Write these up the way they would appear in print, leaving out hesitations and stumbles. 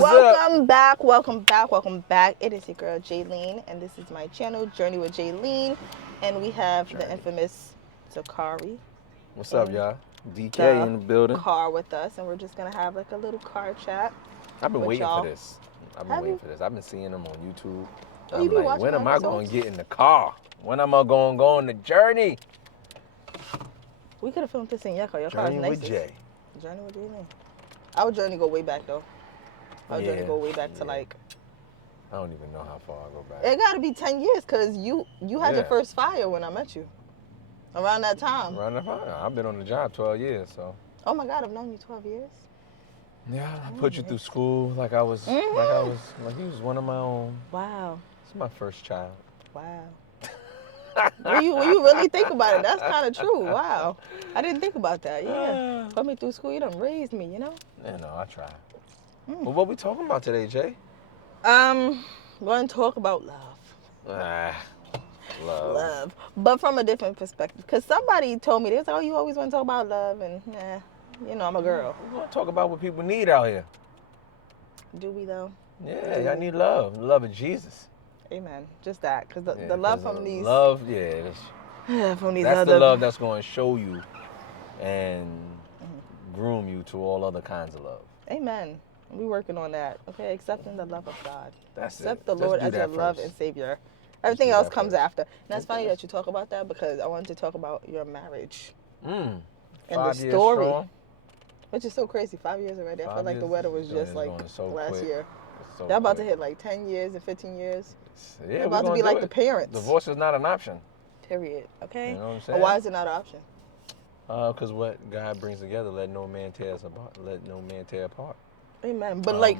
What's Welcome back. It is your girl Jaylene, and this is my channel, Journey with Jaylene, and we have the infamous Zakari. What's up, y'all? DK the in the building. Car with us, and we're just gonna have like a little car chat. I've been with waiting y'all. for this. I've Have been waiting you? for this. I've been seeing them on YouTube. Oh, you I'm be like, watching when my am I going episodes? to get in the car? When am I going to go on the journey? We could have filmed this in your car. Your car is Journey nice. with Jay. Journey with Jaylene. Our journey go way back though. Our journey go way back to like. I don't even know how far I go back. It got to be 10 years because you had your first fire when I met you. Around that time. Around that time. I've been on the job 12 years, so. Oh my God, I've known you 12 years. Yeah, I put you through school like you was one of my own. Wow. It's my first child. Wow. when you really think about it, that's kind of true. Wow. I didn't think about that. Yeah. Put me through school, you done raised me, you know? Yeah, no, I try. Well, what we talking about today, Jay? We're going to talk about love. Love. But from a different perspective. Because somebody told me, they was like, oh, you always want to talk about love. And, you know, I'm a girl. We want to talk about what people need out here. Do we, though? Yeah, I need love. The love of Jesus. Amen. Just that. Because the love from these... Love, from these that's other... the love that's going to show you and groom you to all other kinds of love. Amen. We working on that. Okay, accepting the love of God. That's Accept it. the Lord as your love and Savior. Everything else comes after. And that's funny that you talk about that because I wanted to talk about your marriage. And the story. Which is so crazy. 5 years already. I feel like the weather was just like last year. They're about to hit like 10 years and 15 years. Yeah, they're about to be like the parents. Divorce is not an option. Period. Okay? You know what I'm saying? Why is it not an option? Because what God brings together, let no man tear us apart. Let no man tear apart. Amen. But like,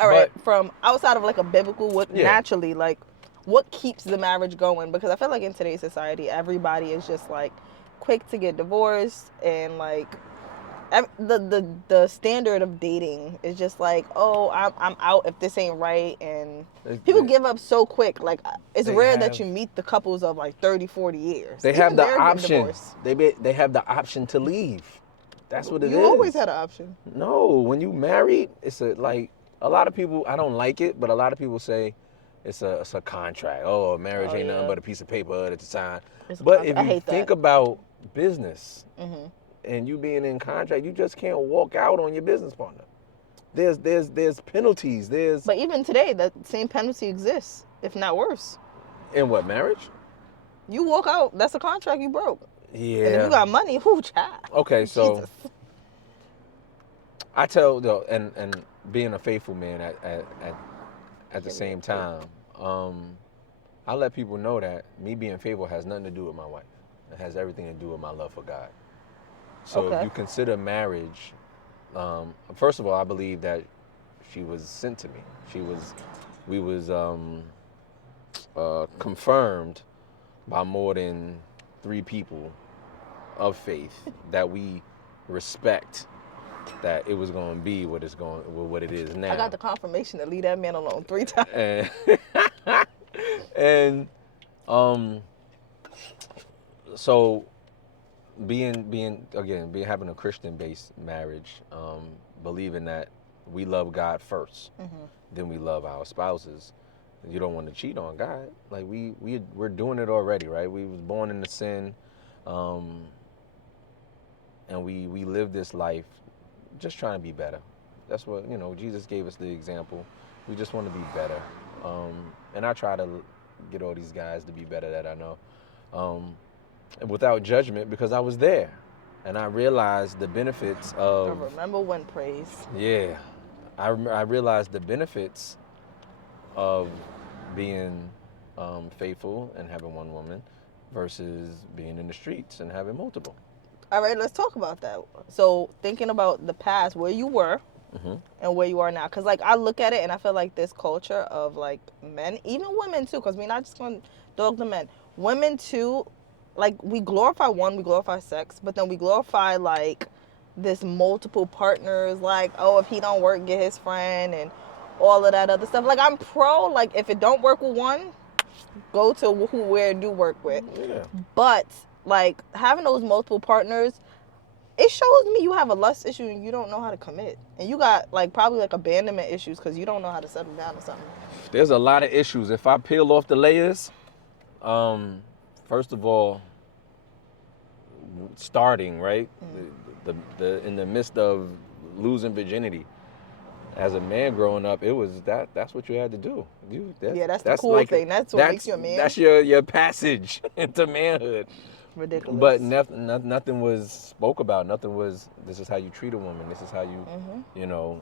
all right, from outside of like a biblical, naturally, like, what keeps the marriage going? Because I feel like in today's society, everybody is just like quick to get divorced, and like the standard of dating is just like, oh, I'm out if this ain't right, and people give up so quick. Like, it's rare that you meet the couples of like 30, 40 years. They have the option. They have the option to leave. That's what it is. You always had an option. No, when you married, it's like a lot of people. I don't like it, but a lot of people say it's a contract. Oh, marriage ain't nothing but a piece of paper at the time. But if you think about business and you being in contract, you just can't walk out on your business partner. There's penalties. But even today, that same penalty exists, if not worse. In what, marriage? You walk out, that's a contract you broke. Yeah. And if you got money, whoo, child. Okay, so Jesus. I tell though, and being a faithful man at the same time, I let people know that me being faithful has nothing to do with my wife. It has everything to do with my love for God. So if you consider marriage, first of all, I believe that she was sent to me. We was confirmed by more than 3 people of faith that we respect that it was going to be what it is now. I got the confirmation to leave that man alone 3 times. And so having a Christian-based marriage, believing that we love God first, then we love our spouses. You don't want to cheat on God. Like we're doing it already, right? We was born into sin, and we live this life just trying to be better. That's what, Jesus gave us the example. We just want to be better, and I try to get all these guys to be better that I know, and without judgment, because I was there, and I realized the benefits of. I remember when praise. Yeah, I realized the benefits of being faithful and having one woman versus being in the streets and having multiple. All right, let's talk about that. So thinking about the past, where you were and where you are now. Because, like, I look at it and I feel like this culture of, like, men, even women, too, because we're not just going to dog the men. Women, too, like, we glorify sex, but then we glorify, like, this multiple partners, like, oh, if he don't work, get his friend, and all of that other stuff. Like, I'm pro, like, if it don't work with one, go to where it do work with. Yeah. But, like, having those multiple partners, it shows me you have a lust issue and you don't know how to commit, and you got like probably like abandonment issues because you don't know how to settle down or something. There's a lot of issues. If I peel off the layers, first of all, starting right, the in the midst of losing virginity, as a man growing up, it was that's what you had to do. That's the cool thing. That's what makes you a man. That's your passage into manhood. Ridiculous. But nothing was spoke about. Nothing was, this is how you treat a woman. This is how you, you know,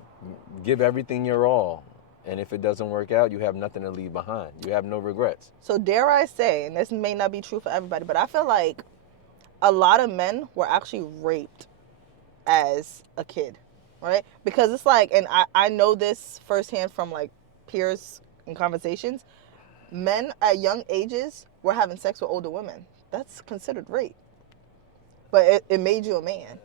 give everything your all. And if it doesn't work out, you have nothing to leave behind. You have no regrets. So dare I say, and this may not be true for everybody, but I feel like a lot of men were actually raped as a kid, right? Because it's like, and I know this firsthand from like peers and conversations, men at young ages were having sex with older women. That's considered rape. But it made you a man.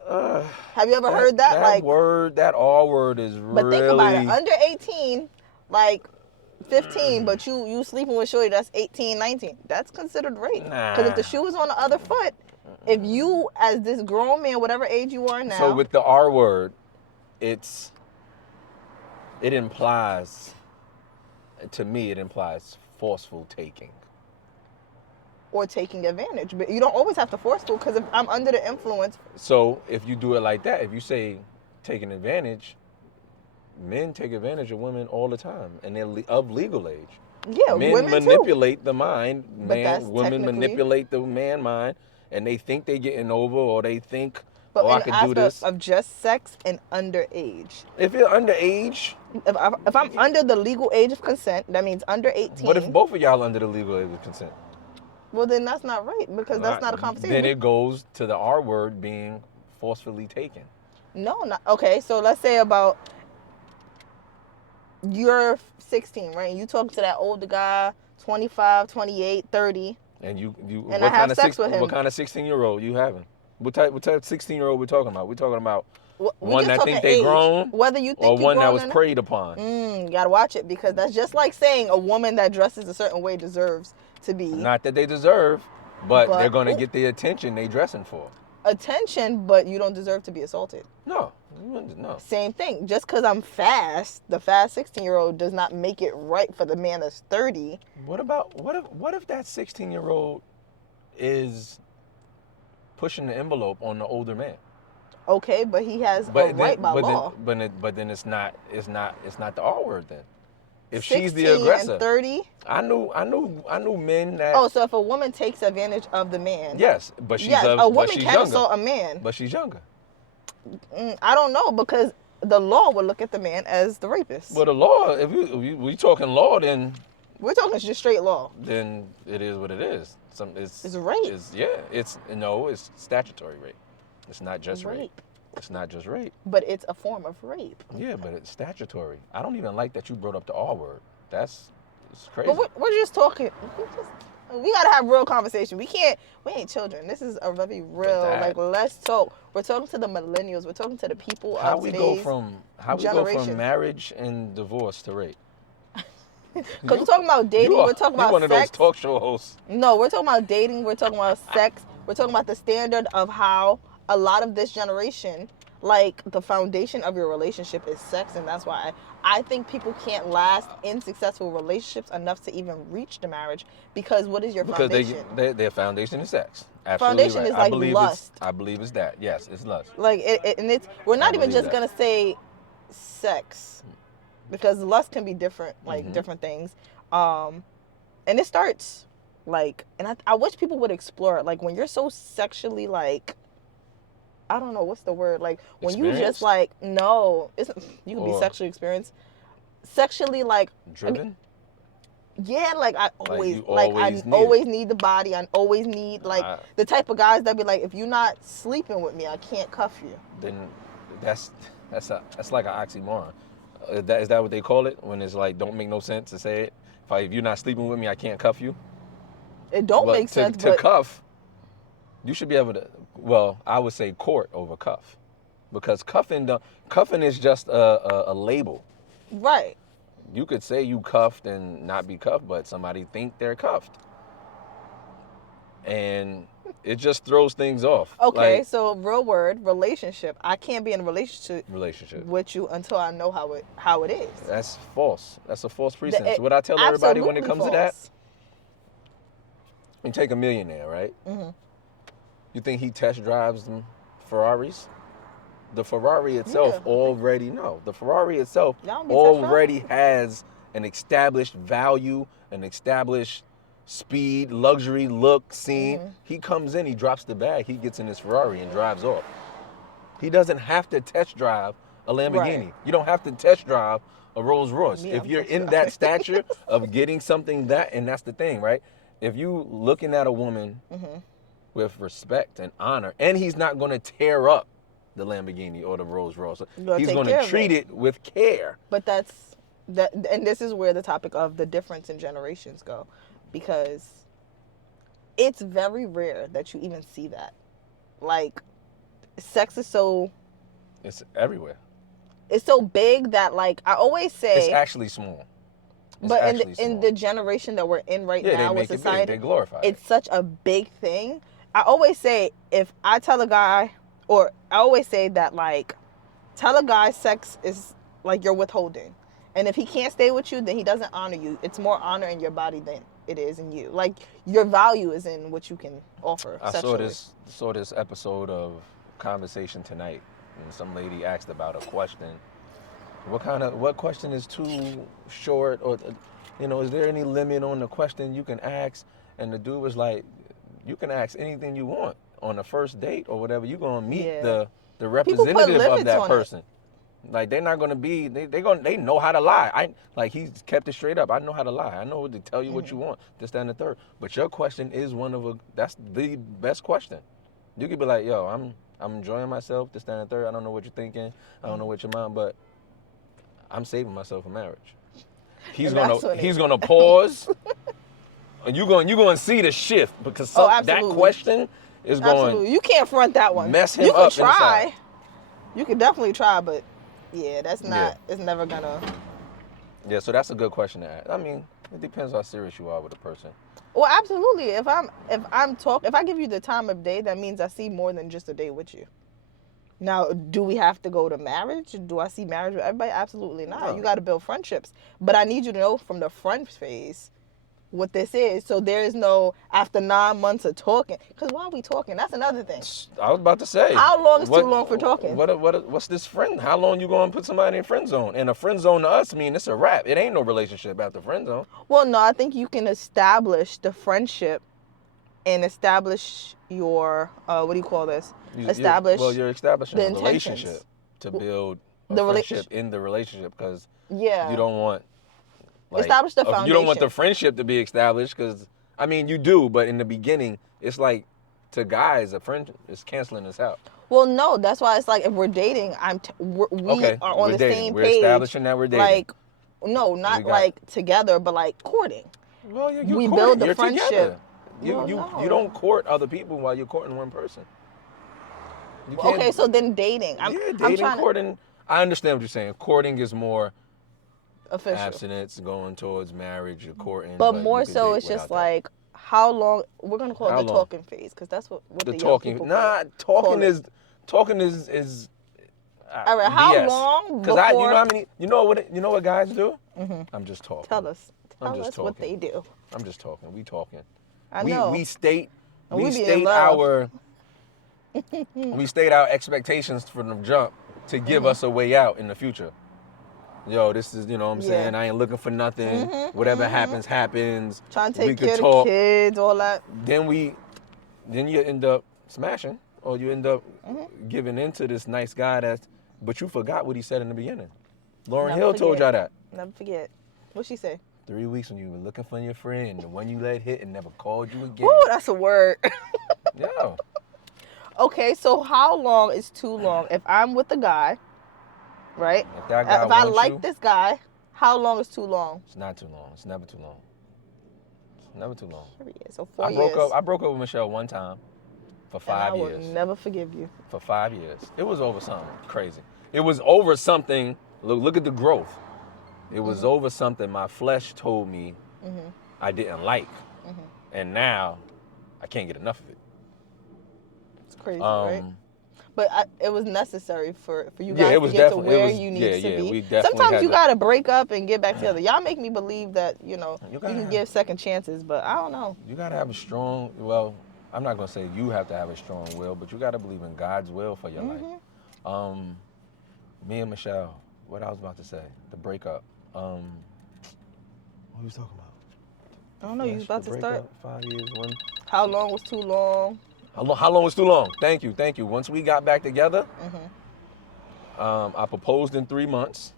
Have you ever heard that? That word, that R word is really... But think about it. Under 18, like 15, but you sleeping with shorty that's 18, 19. That's considered rape. Because if the shoe was on the other foot, if you, as this grown man, whatever age you are now... So with the R word, it implies, to me, it implies forceful taking. Or taking advantage. But you don't always have to forceful, because if I'm under the influence... So if you do it like that, if you say taking advantage, men take advantage of women all the time, and they're of legal age. Yeah, men women manipulate too. the mind. Women manipulate the man mind, and they think they're getting over, or they think, I could do this. Of just sex and underage. If you're underage... If I'm under the legal age of consent, that means under 18. But if both of y'all under the legal age of consent? Well, then that's not right, because that's not a conversation. Then it goes to the R word being forcefully taken. No, not okay. So let's say about you're 16, right? And you talk to that older guy, 25, 28, 30. And you and I have sex with him. What kind of 16-year-old you having? What type of 16-year-old we're talking about? We're talking about one that think they grown, whether you think or one that was preyed upon. You gotta watch it, because that's just like saying a woman that dresses a certain way deserves to be. Not that they deserve, but they're gonna get the attention they dressing for. Attention, but you don't deserve to be assaulted. No. Same thing. Just because I'm fast, the fast 16-year-old does not make it right for the man that's 30. What if that 16-year-old is pushing the envelope on the older man? Okay, but he has a right by law. But then it's not the R word then. If 16 she's the aggressor. and 30. I knew men that. Oh, so if a woman takes advantage of the man. Yes, but she's a woman she's can younger. assault a man. But she's younger. I don't know, because the law would look at the man as the rapist. Well, the law, if we talking law, then we're talking just straight law. Then it is what it is. It's rape. It's statutory rape. It's not just rape. It's not just rape. But it's a form of rape. Yeah, but it's statutory. I don't even like that you brought up the R word. It's crazy. But we're just talking. We gotta have real conversation. We ain't children. This is a very real, let's talk. We're talking to the millennials. We're talking to the people of today's generation. How we go from marriage and divorce to rape? Because we're talking about dating. We're talking about sex. You're one of those talk show hosts. No, we're talking about dating. We're talking about sex. We're talking about the standard of how a lot of this generation, like the foundation of your relationship is sex, and that's why I think people can't last in successful relationships enough to even reach the marriage, because what is your foundation? Because their foundation is sex. Absolutely foundation right. is like lust. I believe it's that. Yes, it's lust. Like we're not even just gonna say sex, because lust can be different, like different things, and it starts like, and I wish people would explore it. Like when you're so sexually like, I don't know what's the word, like when you just like, no, you can be sexually experienced, sexually like driven. Yeah, like I always need the body. I always need the type of guys that be like, if you're not sleeping with me, I can't cuff you. Then that's like an oxymoron. Is that what they call it when it's like don't make no sense to say it? If you're not sleeping with me, I can't cuff you. It don't make sense. To cuff, you should be able to. Well, I would say court over cuff, because cuffing is just a label. Right. You could say you cuffed and not be cuffed, but somebody think they're cuffed. And it just throws things off. Okay, Like, so real word, relationship. I can't be in a relationship with you until I know how it is. That's false. That's a false pretense. What I tell everybody Absolutely when it comes to false. that, you take a millionaire, right? Mm-hmm. You think he test drives them Ferraris? The Ferrari itself the Ferrari itself Y'all be already has an established value, an established speed, luxury, look, scene. Mm-hmm. He comes in, he drops the bag, he gets in his Ferrari and drives off. He doesn't have to test drive a Lamborghini. Right. You don't have to test drive a Rolls Royce. Yeah, if I'm you're test in that stature of getting something that, and that's the thing, right? If you looking at a woman Mm-hmm. with respect and honor, and he's not going to tear up the Lamborghini or the Rolls Royce. He's going to treat it with care. But and this is where the topic of the difference in generations go, because it's very rare that you even see that. Like, sex is it's everywhere. It's so big that, like, I always say it's actually small. In the generation that we're in right now with society, they glorify it's such a big thing. I always say, if I tell a guy, or I always say that, like, tell a guy sex is like you're withholding. And if he can't stay with you, then he doesn't honor you. It's more honor in your body than it is in you. Like, your value is in what you can offer sexually. I saw this episode of Conversation Tonight, and some lady asked about a question. What question is too short, or, is there any limit on the question you can ask? And the dude was like, you can ask anything you want on the first date or whatever. You're gonna meet the representative of that person. Like, they're not gonna be. They know how to lie. He's kept it straight up. I know how to lie. I know to tell you what you want. This, that, and the third. But your question is that's the best question. You could be like, yo, I'm enjoying myself. This, that, and the third. I don't know what you're thinking. I don't know what your mind, but I'm saving myself for marriage. He's gonna pause. And you're gonna see the shift, because that question is going. You can't front that one. Mess him up. You can try. Inside. You can definitely try, but yeah, that's not. Yeah. It's never gonna. Yeah, so that's a good question to ask. I mean, it depends how serious you are with a person. Well, absolutely. If I give you the time of day, that means I see more than just a day with you. Now, do we have to go to marriage? Do I see marriage with everybody? Absolutely not. No. You got to build friendships. But I need you to know from the friend phase what this is. So there is no after 9 months of talking. Because why are we talking? That's another thing. I was about to say. How long is too long for talking? What's this friend? How long you going to put somebody in friend zone? And a friend zone to us mean it's a wrap. It ain't no relationship after friend zone. Well, no, I think you can establish the friendship and establish your, what do you call this? You're establishing a relationship to build a friendship in the relationship, because you don't want establish the foundation. You don't want the friendship to be established, because I mean you do, but in the beginning it's like, to guys, a friend is canceling us out. Well, no, that's why it's like, if we're dating, we are on the same page. We're establishing that we're dating. Like, no, not like together, but like courting. Well, we build the friendship. Together. You don't court other people while you're courting one person. Okay, so then dating. Courting. I understand what you're saying. Courting is more official. Abstinence, going towards marriage, you're courting. But more so, it's just like, how long? We're gonna call it the talking phase, because that's what the talking. Talking is. All right, how long? Because you know what guys do? Mm-hmm. I'm just talking. Tell us what they do. I'm just talking. We talking. I know. We state our expectations from the jump to give us a way out in the future. Yo, this is, you know what I'm saying? I ain't looking for nothing. Whatever happens. Trying to take care of the kids, all that. Then you end up smashing, or you end up giving into this nice guy but you forgot what he said in the beginning. Lauryn Hill told y'all that. Never forget. What'd she say? 3 weeks when you were looking for your friend, the one you let hit and never called you again. Ooh, that's a word. Yeah. Okay, so how long is too long? If I'm with a guy, right? If I like this guy, how long is too long? It's not too long. It's never too long. It's never too long. So 4 years. I broke up with Michelle one time for 5 years. I will never forgive you. For 5 years. It was over something crazy. It was over something. Look at the growth. It was over something my flesh told me I didn't like. And now I can't get enough of it. Crazy, right? But it was necessary for you Yeah, guys it was to get to definitely- it where was- you yeah, need to yeah, be. we definitely Sometimes had you to- gotta break up and get back together. Y'all make me believe that you gotta can have- give second chances, but I don't know. You gotta have a strong. Well, I'm not gonna say you have to have a strong will, but you gotta believe in God's will for your life. Me and Michelle. What I was about to say. The breakup. What were you talking about? I don't know. You was about to start. 5 years. When? How long was too long? How long was too long? Thank you. Once we got back together, I proposed in 3 months.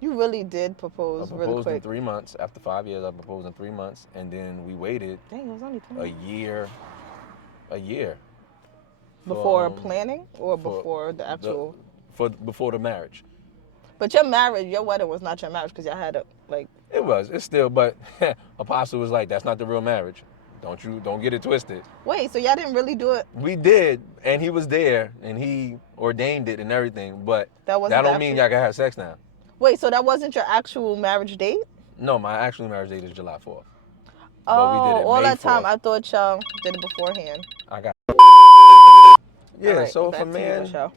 You really did propose I really proposed in quick. 3 months. After 5 years, I proposed in 3 months, and then we waited Dang, it was only 20 a year. Before for, planning or before the actual. Before the marriage. But your wedding was not your marriage because y'all had It's still, but Apostle was like, that's not the real marriage. Don't get it twisted. Wait, so y'all didn't really do it? We did, and he was there, and he ordained it and everything, but That wasn't that the don't mean y'all can have sex now. Wait, so that wasn't your actual marriage date? No, my actual marriage date is July 4th. Oh, But we did it all May that time 4th. I thought y'all did it beforehand. I got. All Yeah, right, so back for to you, man, Michelle.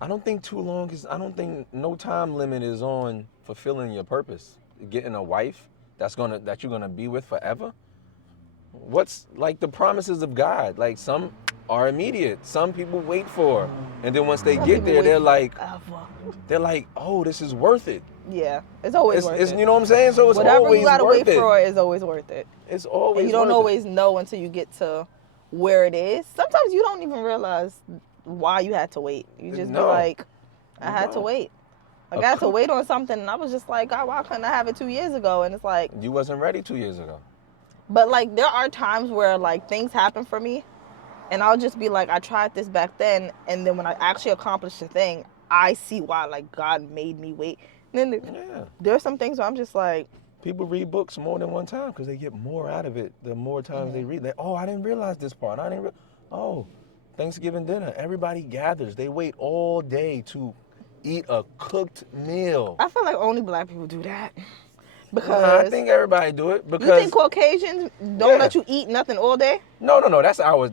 I don't think too long is. I don't think no time limit is on fulfilling your purpose. Getting a wife that you're gonna be with forever. What's like the promises of God? Like some are immediate. Some people wait for, and then once they Some get people there, wait they're forever. like, oh, this is worth it. Yeah, it's always worth it. You know what I'm saying? So it's Whatever always you gotta worth wait it. for is always worth it. It's always. And you don't worth always know until you get to where it is. Sometimes you don't even realize why you had to wait. You just be No. like, I had to No. wait. Like A I had to cook- wait on something, and I was just like, God, why couldn't I have it 2 years ago? And it's like, it. You wasn't ready 2 years ago. but like there are times where like things happen for me, and I'll just be like, I tried this back then, and then when I actually accomplish the thing, I see why like God made me wait. And then Yeah. there's some things where I'm just like, People read books more than one time because they get more out of it the more times they read. I didn't realize this part. Thanksgiving dinner. Everybody gathers. They wait all day to eat a cooked meal. I feel like only black people do that. Because I think everybody do it you because think Caucasians don't let you eat nothing all day? no. That's our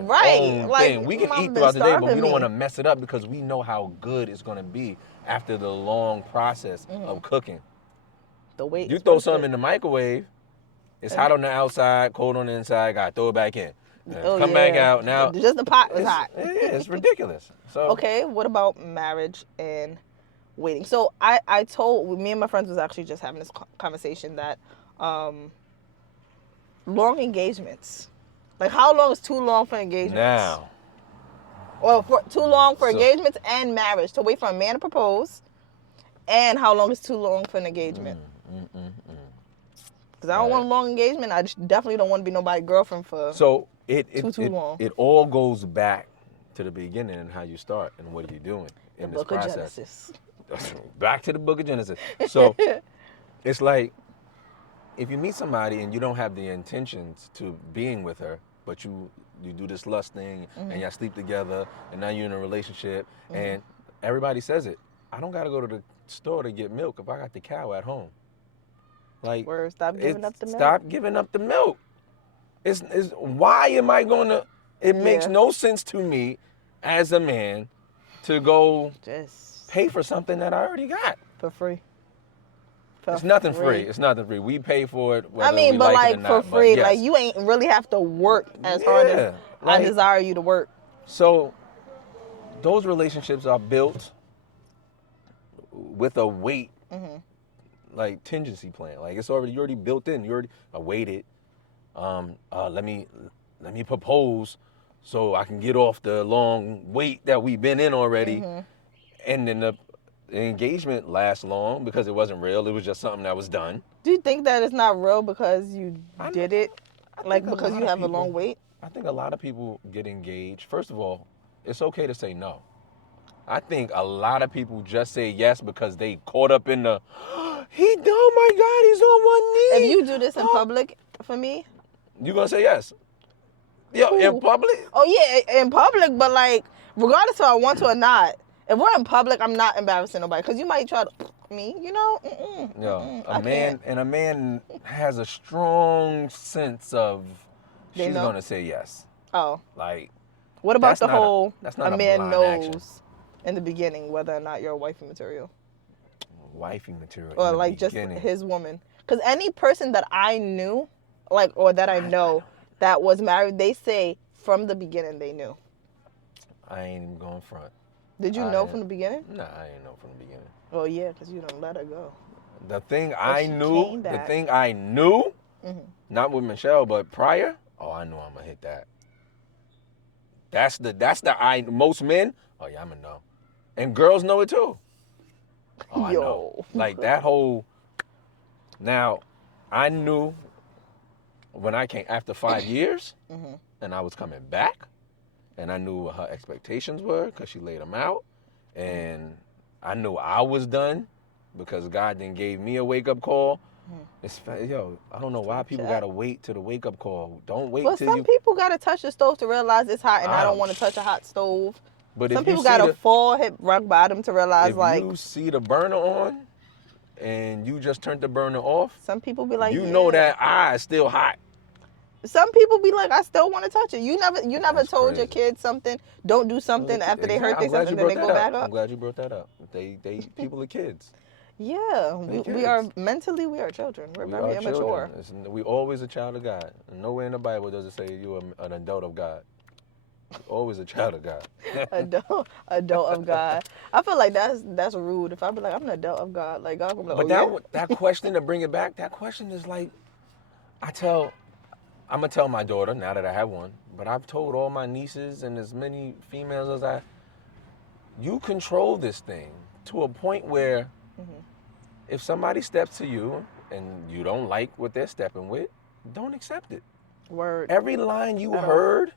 Right, own like, thing. We can mama eat been throughout the day, but we starving don't me. want to mess it up because we know how good it's gonna be after the long process of cooking. The wait. You is throw worth something it. in the microwave, it's hot on the outside, cold on the inside. Gotta throw it back in. Come back out now. Just the pot was hot. Yeah, it's ridiculous. So Okay, what about marriage and waiting? So I told me and my friends was actually just having this conversation that long engagements, like how long is too long for engagements? now, Or for too long for So- engagements and marriage to wait for a man to propose, and how long is too long for an engagement? Because I don't Right. want a long engagement. I just definitely don't want to be nobody's girlriend for. so it long. it all goes back to the beginning and how you start and what are you doing the in this Book of process. Genesis. Back to the Book of Genesis. So it's like if you meet somebody and you don't have the intentions to being with her, but you do this lust thing and y'all sleep together and now you're in a relationship and everybody says it. I don't gotta go to the store to get milk if I got the cow at home. Like Word, stop giving up the milk. Stop giving up the milk. It's why am I gonna? It makes Yeah. no sense to me as a man to go Just pay for something that I already got. for free. It's nothing free. It's nothing free. We pay for it. Whether I mean, we but like it like or not, for but free, yes. like you ain't really have to work as hard as like- I desire you to work. So those relationships are built with a weight, like contingency plan. Like you're already built in. You already waited. Let me propose so I can get off the long wait that we've been in already. And then the engagement lasts long because it wasn't real. It was just something that was done. Do you think that it's not real because you I did it, like think a because lot you of have a people- long wait? I think a lot of people get engaged. First of all, it's okay to say no. I think a lot of people just say yes because they caught up in the, oh my God, he's on one knee. If you do this in public, for me, You gonna say yes? Yeah, in Who? public? oh yeah, in public, but like regardless if I want to or not, if we're in public, I'm not embarrassing nobody because you might try to me, you know. Yeah, I can't. a man has a strong sense of They she's know? gonna say yes. Oh. Like, What about that's the not a whole that's not a a man blind action. knows in the beginning whether or not you're a wifey material? Wifey material Or in the like just beginning. his woman? Because any person that I knew, like, or that I know that was married, they say from the beginning they knew. I ain't even going front. Did you I know didn't- from the beginning? Nah, I ain't know from the beginning. Oh yeah, because you don't let her go. The thing she I came knew, back. Mhm. not with Michelle, but prior, oh, I knew I'm gonna hit that. That's the most men, oh yeah, I'm gonna know. And girls know it too. Oh, I know. Yo. Like that whole, now, I knew when I came after 5 years Mhm. and I was coming back and I knew what her expectations were because she laid them out. And I knew I was done because God then gave me a wake-up call. It's yo, I don't know why people Check. gotta wait till the wake-up call. Don't wait Well, till some you. people gotta touch the stove to realize it's hot, and I don't I'm want to touch a hot stove. But Some if you people see gotta the fall, hit rock bottom to realize, if like, you see the burner on, and you just turned the burner off, some people be like, you yeah. know that eye is still hot. Some people be like, I still want to touch it. You never That's told your crazy. kids something. Don't do something after they hurt I'm glad themselves, you and then they brought go that back up. I'm up. glad you brought that up. People are kids. Yeah, They we are kids. mentally, we are children. We're We very are immature. children. We always a child of God. Nowhere in the Bible does it say you are an adult of God. You're always a child of God. adult of God. I feel like that's rude. If I be like, I'm an adult of God, like God gonna be like, But oh, that question, to bring it back, that question is like, I'm gonna tell my daughter now that I have one, but I've told all my nieces and as many females as you control this thing to a point where if somebody steps to you and you don't like what they're stepping with, don't accept it. word. Every line you At all. heard,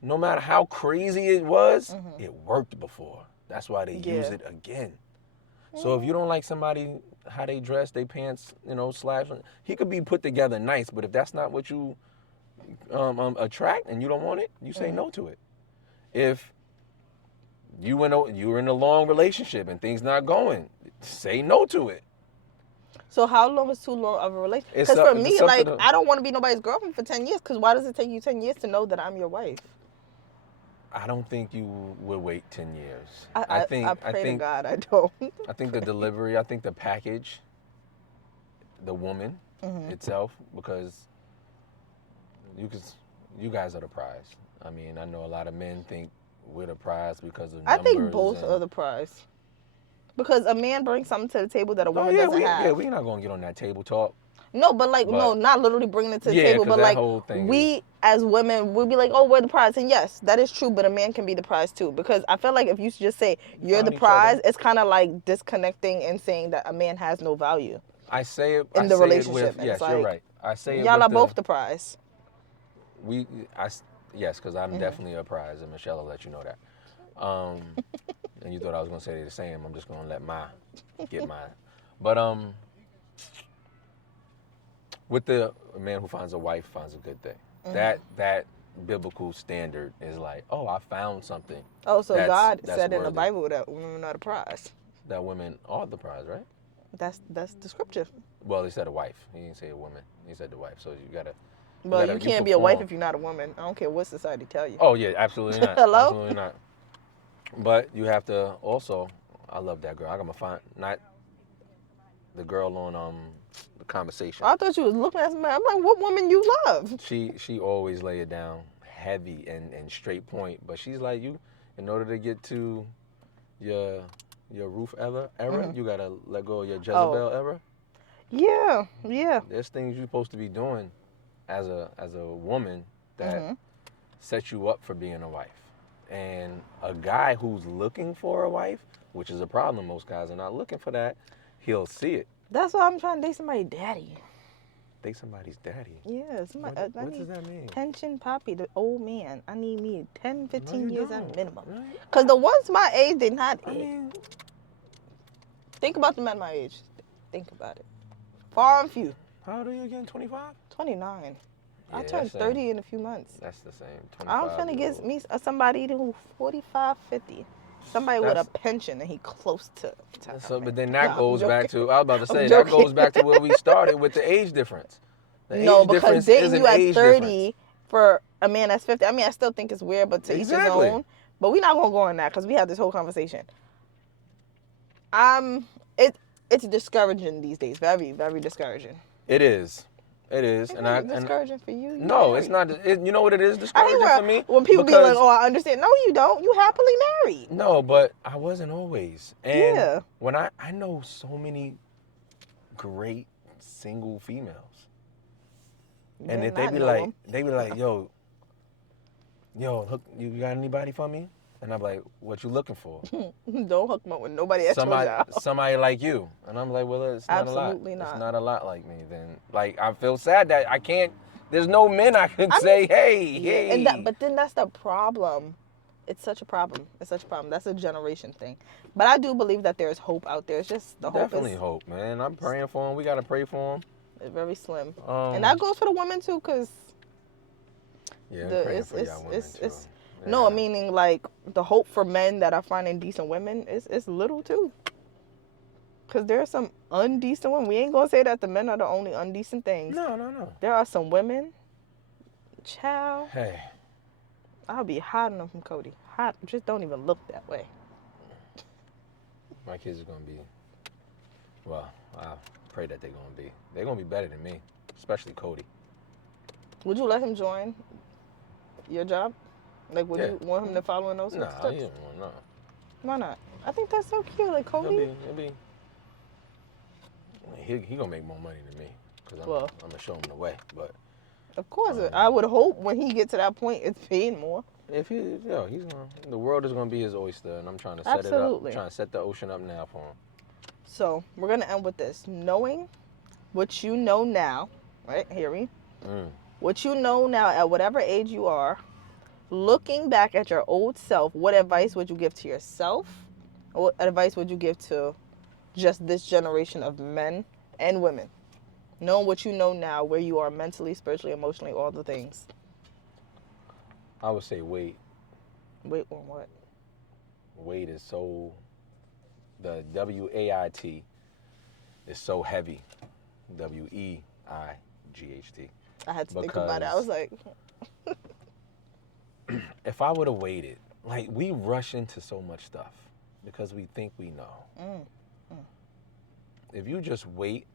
no matter how crazy it was, it worked before. That's why they use Yeah. it again. So if you don't like somebody, how they dress, they pants, slash, he could be put together nice, but if that's not what you attract and you don't want it, you say no to it. If you're in a long relationship and things not going, say no to it. So how long is too long of a relationship? It's Because for it's me, something like, to- I don't want to be nobody's girlfriend for 10 years. Because why does it take you 10 years to know that I'm your wife? I don't think you would wait 10 years. I pray to God I don't. I think the delivery, I think the package, the woman itself, because you guys are the prize. I mean, I know a lot of men think we're the prize because of I numbers. think both are the prize. Because a man brings something to the table that a woman doesn't have. we're not gonna get on that table talk. No, but like, no, not literally bringing it to the table, 'cause but that like, whole thing we as women, we'll be like, oh, we're the prize. And yes, that is true, but a man can be the prize too. Because I feel like if you just say you're the Find each prize, other. it's kind of like disconnecting and saying that a man has no value. I say it In I the say it relationship, with, and yes, it's you're like, right. I say it y'all with are both the prize. Yes, because I'm definitely a prize, and Michelle will let you know that. And you thought I was gonna say the same. I'm just gonna let get mine. But with the man who finds a wife finds a good thing. That biblical standard is like, oh, I found something. Oh, so God that's said in the worthy. Bible that women are the prize. That women are the prize, right? That's the scripture. Well, he said a wife. He didn't say a woman. He said the wife. So you gotta. Well, you can't be a wife perform. if you're not a woman. I don't care what society tell you. Oh yeah, absolutely not. Hello? Absolutely not. But you have to also. I love that girl. I'm gonna find not the girl on the conversation. I thought you was looking at somebody. I'm like, what woman you love? She always lay it down heavy and straight point. But she's like, you, in order to get to your Ruth era, you gotta let go of your Jezebel era. Yeah, yeah. There's things you're supposed to be doing as a woman that sets you up for being a wife. And a guy who's looking for a wife, which is a problem, most guys are not looking for that, he'll see it. That's why I'm trying to date somebody daddy. Date somebody's daddy. Yeah, somebody. What I does need that mean? pension poppy, the old man. I need me 10, 15 No, you years at don't. minimum. Right? Because the ones my age, they not. I mean, Think about the men my age. Think about it. Far and few. how old are you again? 25? 29. I Yeah, turned same. 30 in a few months. That's the same. I'm finna get me somebody who 45, 50. Somebody with a pension and he close to retirement. So, but then that No, I'm goes back joking. to, I was about to say, I'm that joking. goes back to where we started with the age difference. The No, age because difference dating is an you at age 30 difference. for a man that's 50. I mean, I still think it's weird, but to each his Exactly. own. But we're not gonna go on that because we had this whole conversation. It's discouraging these days. Very, very discouraging. It is. It is. It's discouraging for you. No, it's not. You know what it is I discouraging hate for me? when people be Because- like, "Oh, I understand." No, you don't. You happily married. No, but I wasn't always. And Yeah. when I know so many great single females. And if they be like, yo, hook, you got anybody for me? And I'm like, what you looking for? Don't hook me up with nobody at your job. Somebody like you. And I'm like, well, it's not Absolutely a lot. not. It's not a lot like me. Then, like, I feel sad that I can't. There's no men I can say, hey. And but then that's the problem. It's such a problem. It's such a problem. That's a generation thing. But I do believe that there's hope out there. It's just the Definitely hope hope, man. I'm praying for him. We gotta pray for him. is very slim. And And that goes for the women too, because yeah, I'm praying for y'all women too. no, Yeah. meaning like the hope for men that are finding decent women is little too. Because there are some undecent women. We ain't gonna say that the men are the only undecent things. No. There are some women. Child, Hey, I'll be hiding them from Cody. Hide, just don't even look that way. my kids are gonna be. Well, I pray that they're gonna be. They're gonna be better than me, especially Cody. Would you let him join your job? Like, would Yeah. you want him to follow in those Nah, footsteps? you don't want no. Why not? I think that's so cute. Like, Cody. He'll be. He gonna make more money than me, cause I'm gonna show him the way. But Of course. I would hope when he gets to that point, it's paying more. if he's gonna. The world is gonna be his oyster, and I'm trying to set it up. Absolutely. I'm trying to set the ocean up now for him. So, we're going to end with this. Knowing what you know now, right, Harry? What you know now at whatever age you are, looking back at your old self, what advice would you give to yourself? Or what advice would you give to just this generation of men and women? Knowing what you know now, where you are mentally, spiritually, emotionally, all the things. I would say wait. Wait on what? Wait is so. The WAIT is so heavy. WEIGHT. I had to think about it. I was like, If I would have waited, like we rush into so much stuff because we think we know. If you just wait,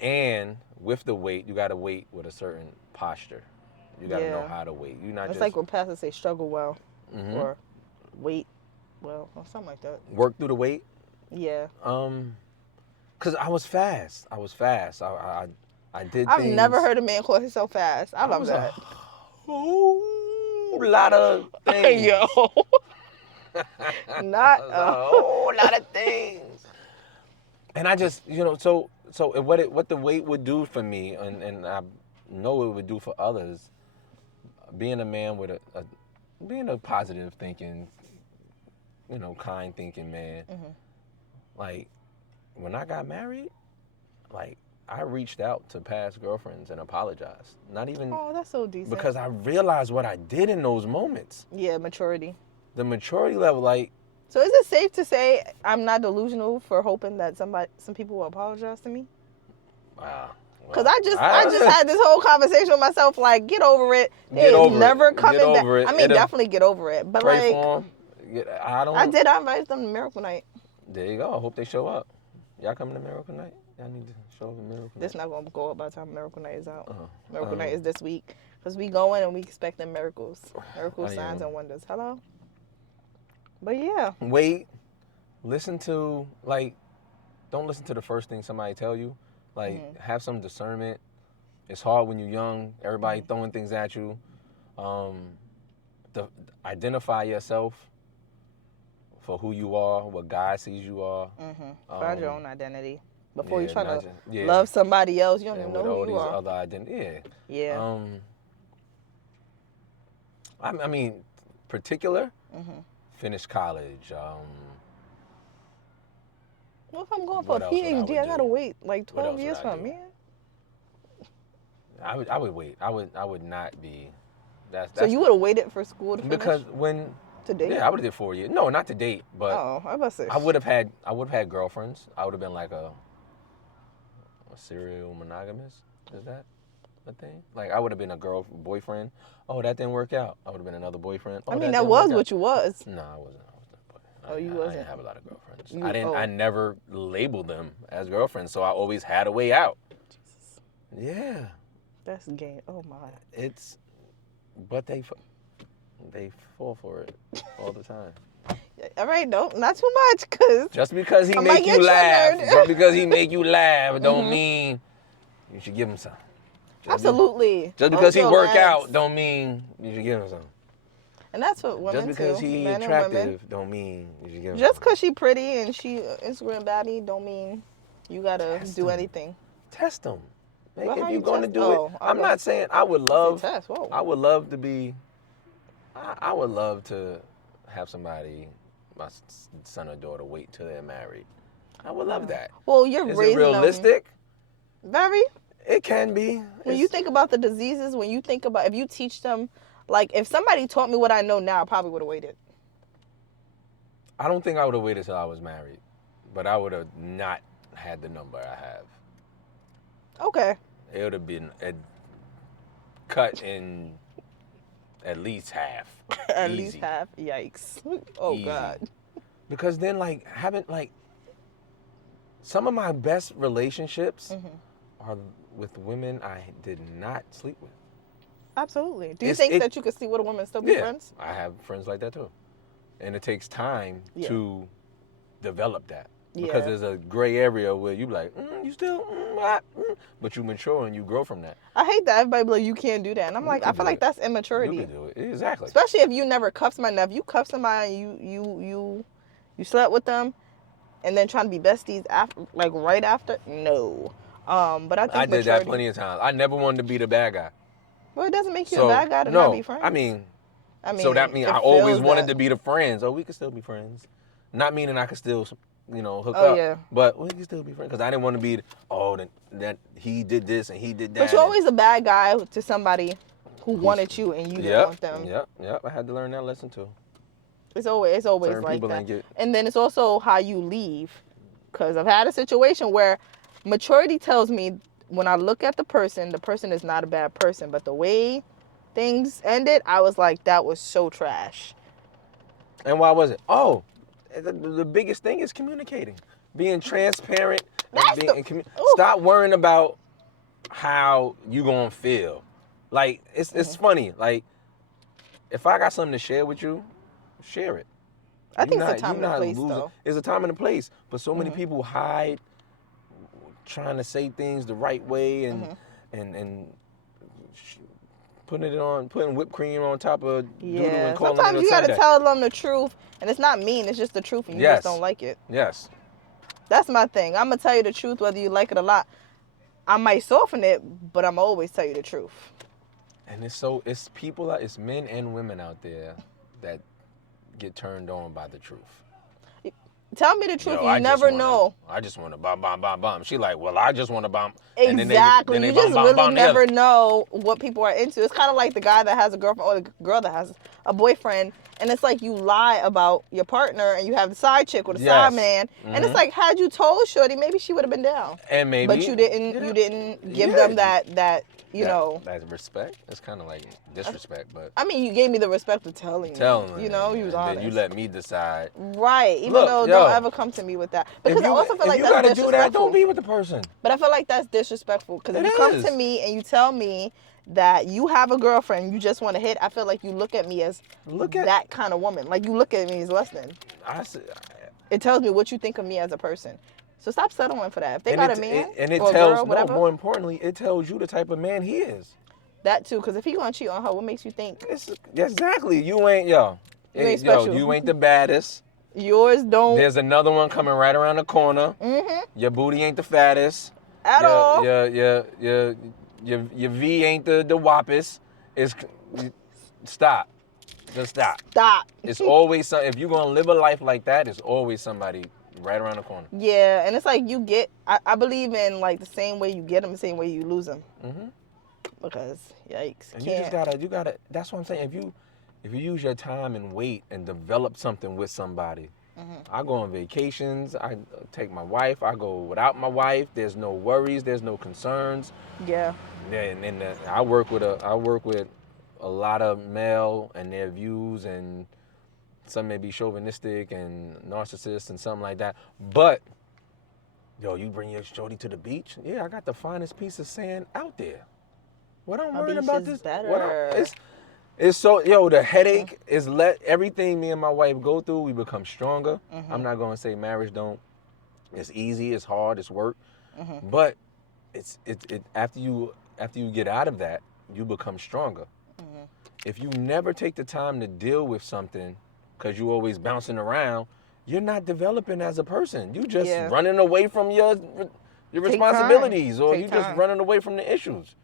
and with the wait, you got to wait with a certain posture. You got to know how to wait. You not it's just like when pastors say struggle well or wait well or something like that. work through the wait. Yeah. Cause I was fast. I did. I've things. never heard a man call himself fast. I love that. A whole lot of things. Yo. Not a whole lot of things. And I just, so what the wait would do for me, and I know it would do for others, being a man with being a positive thinking, kind thinking man. Like when I got married, like I reached out to past girlfriends and apologized. Not even. Oh, that's so decent. Because I realized what I did in those moments. Yeah, maturity. The maturity level, like. So is it safe to say I'm not delusional for hoping that some people will apologize to me? Wow. Because I just had this whole conversation with myself, like, get over it. It's never coming back. I mean, definitely get over it. But pray like, for 'em. I invited them to Miracle Night. There you go. I hope they show up. Y'all coming to Miracle Night? Y'all need to show up at Miracle Night. This not gonna go up by the time Miracle Night is out. Miracle Night is this week because we going and we expecting miracles, signs and wonders. Hello. But yeah. Wait. Listen to don't listen to the first thing somebody tell you. Like have some discernment. It's hard when you're young. Everybody throwing things at you. Identify yourself for who you are, what God sees you are. Find your own identity before you try to Yeah. love somebody else. You don't even know with all who you these are. other identities. Yeah. I mean, particular. Finish college. Well, if I'm going for what a else would I PhD, I would gotta do? wait like What 12 else years would I from do? me. I would wait. I would not be. That's So you would have waited for school to finish? because when To date? yeah, I would have did 4 years. No, not to date, but Oh, I was about to say. I would have had girlfriends. I would have been like a serial monogamous. Is that? a thing? Like I would have been a boyfriend. Oh, that didn't work out. I would have been another boyfriend. Oh, I mean, that didn't was work out. what you was. No, I wasn't. Oh, you I wasn't. didn't have a lot of girlfriends. You- I never labeled them as girlfriends, so I always had a way out. Yeah, That's gay. Oh my. but they fall for it all the time. All right, don't not too much, cause Just because he I make might you get laugh, triggered. just because he make you laugh, don't mean you should give him some. absolutely. Just because he Those work legs. out, don't mean you should give him some. And that's what women Just because too. he Men and women. attractive, don't mean you should give him Just some. because she pretty and she Instagram baddie, don't mean you gotta Test do them. anything. Test them. Well, If how you're you going to test- do oh, it, I'm okay. not saying I would love. Test. Whoa. I would love to be. I would love to have somebody, my son or daughter, wait till they're married. I would love that. Well, you're Is raising it realistic? them very. It can be. When you think about the diseases, when you think about if you teach them, like if somebody taught me what I know now, I probably would have waited. I don't think I would have waited till I was married, but I would have not had the number I have. Okay. It would have been cut in at least half. At Easy. least half. Yikes. Oh Easy. God. Because then, like, some of my best relationships are with women I did not sleep with. Absolutely. Do you It's- think it- that you could see with a woman and still be friends? I have friends like that too. And it takes time Yeah. to develop that. Because Yeah. there's a gray area where you be like, you still, but you mature and you grow from that. I hate that everybody be like, you can't do that. And I'm You like, can I feel do like it. that's You immaturity. can do it. Exactly. Especially if you never cuff somebody. Now, if you cuff somebody and you slept with them and then trying to be besties after, like right after, no. But I think I did maturity, that plenty of times. I never wanted to be the bad guy. Well, it doesn't make you So, a bad guy to no, not be friends. I mean, I so that means it I always feels wanted that. to be the friends. Oh, we could still be friends. Not meaning I could still, hook Oh, up. yeah. But we can still be friends. Because I didn't want to be, that he did this and he did that. But you're always a bad guy to somebody who wanted you and you didn't want them. Yep. I had to learn that lesson too. It's always Certain like people that. ain't get. And then it's also how you leave. Because I've had a situation where maturity tells me when I look at the person is not a bad person. But the way things ended, I was like, that was so trash. And why was it? Oh, the biggest thing is communicating, being transparent, That's and stop worrying about how you gonna feel. Like it's funny. Like if I got something to share with you, share it. I think it's a time and a place, though. It's a time and a place, but so many people hide, trying to say things the right way and putting whipped cream on top of doodle Yeah. and calling Sometimes it a you got to Sunday. tell them the truth. And it's not mean. It's just the truth. And you Yes. just don't like it. Yes. That's my thing. I'm going to tell you the truth whether you like it or not. I might soften it, but I'm always tell you the truth. And it's people, it's men and women out there that get turned on by the truth. Tell me the truth. Yo, You I just never wanna- know. I just want to bomb. She like, well, I just want to bomb. Exactly. And then they You just bomb really together. never know what people are into. It's kind of like the guy that has a girlfriend or the girl that has a boyfriend. And it's like you lie about your partner and you have the side chick or the Yes. side man. And it's like, had you told Shorty, maybe she would have been down. And maybe. But you didn't give them that That respect. It's kind of like disrespect, but I mean, you gave me the respect of telling me. telling You know, you was and honest. then you let me decide. Right. Even Look, though yo, don't ever come to me with that. Because I also feel if like you that's gotta do disrespectful. that, don't be with the person. But I feel like that's disrespectful. Because if It you come is. to me and you tell me that you have a girlfriend, you just want to hit, I feel like you look at me as that kind of woman. Like you look at me as less than. It tells me what you think of me as a person. So stop settling for that. If they got a man or a girl, whatever, more importantly, it tells you the type of man he is. that too. Because if he gonna cheat on her, what makes you think Exactly. You ain't You ain't special. You ain't the baddest. yours don't There's another one coming right around the corner. Your booty ain't the fattest. at all? Your V ain't the whoppest. Stop. Just stop. Stop. It's always if you're gonna live a life like that, it's always somebody right around the corner. Yeah, and it's like you get. I believe in like the same way you get them, the same way you lose them. Because yikes, And can't. you gotta. That's what I'm saying. If you use your time and wait and develop something with somebody, I go on vacations. I take my wife. I go without my wife. There's no worries. There's no concerns. Yeah. And I work with a lot of male and their views, and some may be chauvinistic and narcissist and something like that. But yo, you bring your shorty to the beach? Yeah, I got the finest piece of sand out there. What I'm A worried beach about is this? better. It's so, yo, the headache is let everything me and my wife go through, we become stronger. I'm not gonna say marriage don't. It's easy, it's hard, it's work, but it after you get out of that, you become stronger. If you never take the time to deal with something, cause you always bouncing around, you're not developing as a person. You just running away from your responsibilities, or you just running away from the issues.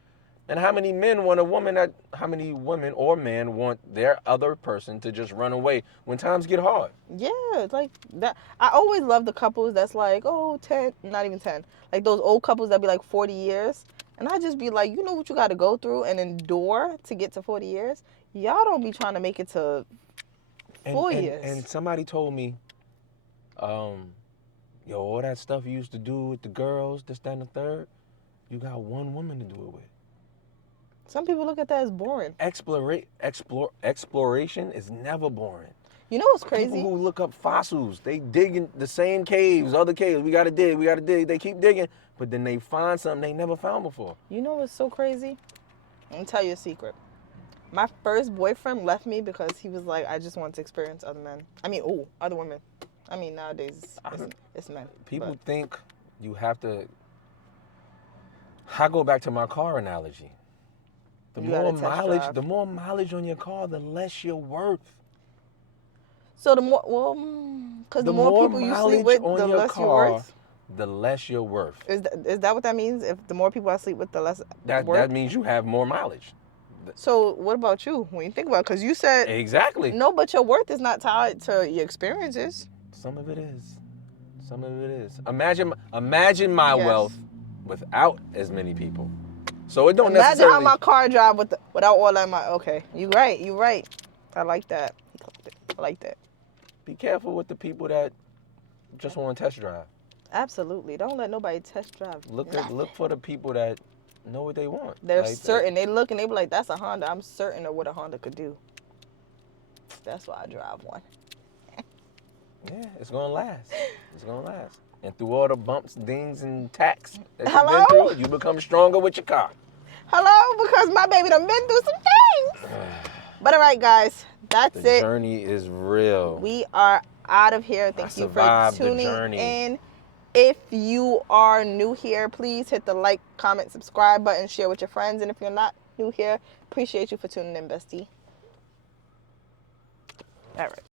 And how many men want how many women or men want their other person to just run away when times get hard? Yeah, it's like that. I always love the couples that's like, oh, 10, not even 10. Like those old couples that be like 40 years. And I just be like, you know what you got to go through and endure to get to 40 years? Y'all don't be trying to make it to 4 years. And somebody told me, yo, all that stuff you used to do with the girls, this, that, and the third, you got one woman to do it with. Some people look at that as boring. Exploration is never boring. You know what's crazy? People who look up fossils, they dig in the same caves, other caves. We gotta dig. They keep digging, but then they find something they never found before. You know what's so crazy? Let me tell you a secret. My first boyfriend left me because he was like, I just want to experience other men. I mean, other women. I mean, nowadays it's men. People think you have to. I go back to my car analogy. The more mileage on your car, the less you're worth. So the more, because the more people you sleep with, the less you're worth. The less you're worth. Is that what that means? If the more people I sleep with, the less that means you have more mileage. So what about you? When you think about it, because you said exactly. No, but your worth is not tied to your experiences. Some of it is. Imagine my wealth without as many people. So it don't Imagine necessarily. how my car drive without all that. Okay, you right. I like that. Be careful with the people that just want to test drive. Absolutely. Don't let nobody test drive. Look for the people that know what they want. They're like, certain. They look and they be like, that's a Honda. I'm certain of what a Honda could do. That's why I drive one. Yeah, it's gonna last. And through all the bumps, dings, and tacks that you've Hello? been through, you become stronger with your car. Hello? Because my baby done been through some things. But all right, guys, that's it. The journey is real. We are out of here. Thank you for tuning in. If you are new here, please hit the like, comment, subscribe button, share with your friends. And if you're not new here, appreciate you for tuning in, bestie. All right.